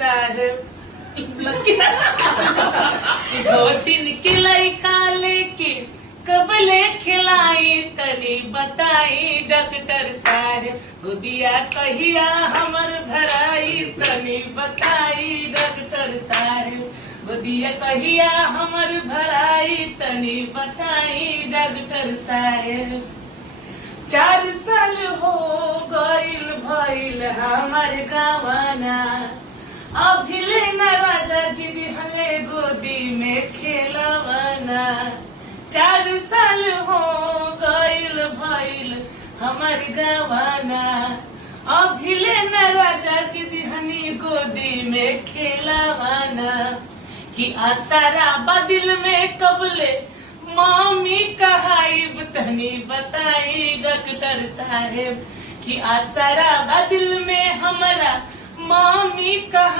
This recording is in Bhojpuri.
साहब दिन के लइका लेके कबले खिलाई तनी बताई डॉक्टर साहब गोदिया कहिया हमर भराई तनी बताई डॉक्टर साहब गोदिया कहिया हमर भराई तनी बताई डॉक्टर साहब 4 साल हो गइल भइल हमर गावाना अभिले न राजा जी दिहले गोदी में खेलवाना 4 साल हो गइल भइल हमर गवाना अभिले न राजा जी दिहनी गोदी में खेलवाना कि आसारा बदिल में कबले मामी कहाइब तनी बताई डॉक्टर साहेब कि आसारा बदिल में हमारा मामी कहा